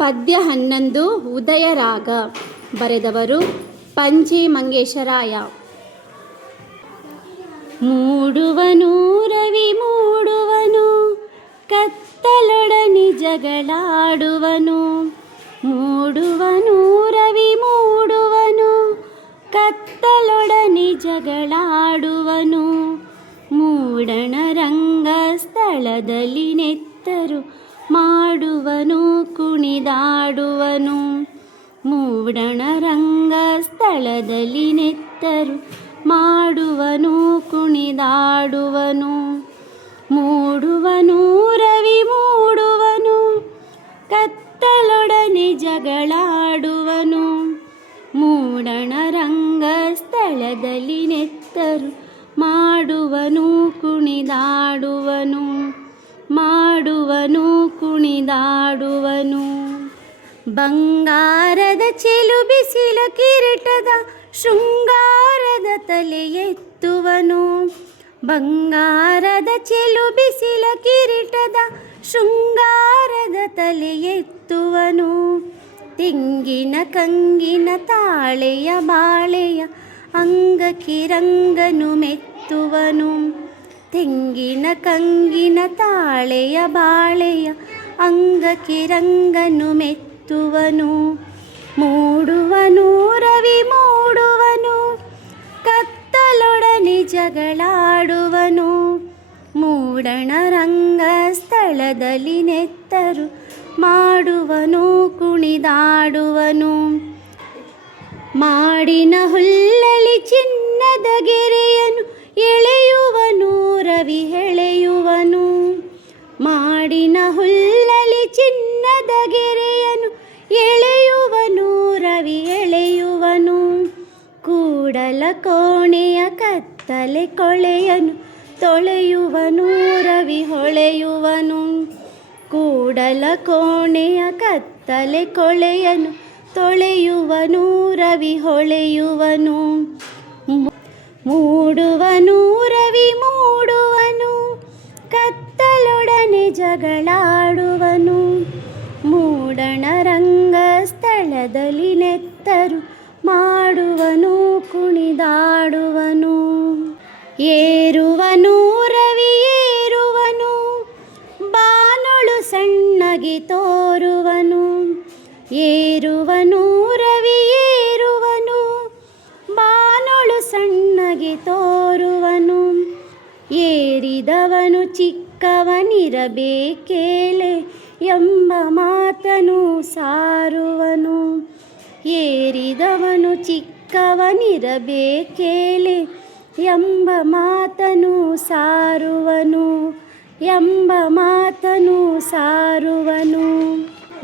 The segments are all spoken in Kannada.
ಪದ್ಯ 11 ಉದಯರಾಗ. ಬರೆದವರು ಪಂಜೆ ಮಂಗೇಶರಾಯ. ಮೂಡುವನು ರವಿ ಮೂಡುವನು, ಕತ್ತಲೊಡನೆ ಜಗಳಾಡುವನು. ಮೂಡುವನು ರವಿ ಮೂಡುವನು, ಕತ್ತಲೊಡನೆ ಜಗಳಾಡುವನು. ಮೂಡಣ ರಂಗ ಸ್ಥಳದಲ್ಲಿ ನೆತ್ತರು ಮಾಡುವನು ಕುಣಿದಾಡುವನು. ಮೂಡಣ ರಂಗ ಸ್ಥಳದಲ್ಲಿ ನೆತ್ತರು ಮಾಡುವನು ಕುಣಿದಾಡುವನು. ಮೂಡುವನು ರವಿ ಮೂಡುವನು, ಕತ್ತಲೊಡನೆ ಜಗಳಾಡುವನು. ಮೂಡಣ ರಂಗ ಸ್ಥಳದಲ್ಲಿ ನೆತ್ತರು ಮಾಡುವನು ಕುಣಿದಾಡುವನು. ಮಾಡುವನು ಕುಣಿದಾಡುವನು. ಬಂಗಾರದ ಚೆಲು ಬಿಸಿಲ ಕಿರೀಟದ ಶೃಂಗಾರದ ತಲೆ ಎತ್ತುವನು. ಬಂಗಾರದ ಚೆಲು ಬಿಸಿಲ ಕಿರೀಟದ ಶೃಂಗಾರದ ತಲೆ ಎತ್ತುವನು. ತೆಂಗಿನ ಕಂಗಿನ ತಾಳೆಯ ಬಾಳೆಯ ಅಂಗಕಿರಂಗನು ಮೆತ್ತುವನು. ತೆಂಗಿನ ಕಂಗಿನ ತಾಳೆಯ ಬಾಳೆಯ ಅಂಗಕಿರಂಗನು ಮೆತ್ತುವನು. ಮೂಡುವನು ರವಿ ಮೂಡುವನು, ಕತ್ತಲೊಡನೆ ಜಗಳಾಡುವನು. ಮೂಡಣ ರಂಗ ಸ್ಥಳದಲ್ಲಿ ನೆತ್ತರು ಮಾಡುವನು ಕುಣಿದಾಡುವನು. ಮಾಡಿನ ಹುಲ್ಲಲಿ ಚಿನ್ನದ ಗೆರೆಯನು ಎಳೆಯುವನು ರವಿ ಎಳೆಯುವನು. ಮಾಡಿನ ಹುಲ್ಲಲಿ ಚಿನ್ನದ ಗೆರೆಯನು ಎಳೆಯುವನು ರವಿ ಎಳೆಯುವನು. ಕೂಡಲ ಕೋಣೆಯ ಕತ್ತಲೆ ಕೊಳೆಯನು ತೊಳೆಯುವನು ರವಿ ಹೊಳೆಯುವನು. ಕೂಡಲ ಕೋಣೆಯ ಕತ್ತಲೆ ಕೊಳೆಯನು ತೊಳೆಯುವನು ರವಿ ಹೊಳೆಯುವನು. ಮೂಡುವನು ರವಿ ಮೂಡುವನು, ಕತ್ತಲೊಡನೆ ಜಗಳಾಡುವನು. ಮೂಡಣ ರಂಗ ಸ್ಥಳದಲ್ಲಿ ನೆತ್ತರು ಮಾಡುವನು ಕುಣಿದಾಡುವನು. ಏರುವನು ರವಿ ಏರುವನು, ಬಾನೊಳು ಸಣ್ಣಗೆ ತೋರುವನು. ಏರುವನು ರವಿ ಏರುವನು, ಬಾನೊಳು ಸಣ್ಣಗೆ ತೋರುವನು. ಏರಿದವನು ಚಿಕ್ಕವನಿರಬೇಕೇಲೆ ಎಂಬ ಮಾತನು ಸಾರುವನು. ಏರಿದವನು ಚಿಕ್ಕವನಿರಬೇಕೇಲೆ ಎಂಬ ಮಾತನು ಸಾರುವನು. ಎಂಬ ಮಾತನು ಸಾರುವನು.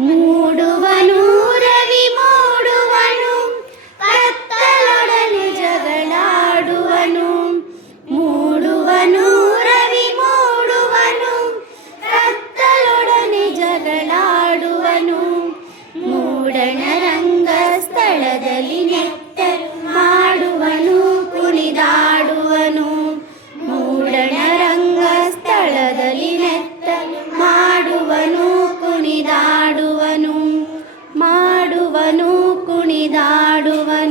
ಮೂಡುವನು ರವಿ ಮೂಡುವನು, ಕತ್ತಲೊಡನೆ ಜಗಳಾಡುವನು. ಮೂಡುವನು ರವಿ ಮೂಡುವನು, ಕತ್ತಲೊಡನೆ ಜಗಳಾಡುವನು. ಮೂಡಣ ರಂಗ ಸ್ಥಳದಲ್ಲಿ ನೆತ್ತರು ಮಾಡುವನು ಕುಣಿದಾಡುವನು. ಮೂಡಣ ರಂಗ ಸ್ಥಳದಲ್ಲಿ ನೆತ್ತರು ಮಾಡುವನು ಕುಣಿದಾಡುವನು. ಮಾಡುವನು ಕುಣಿದಾಡುವನು.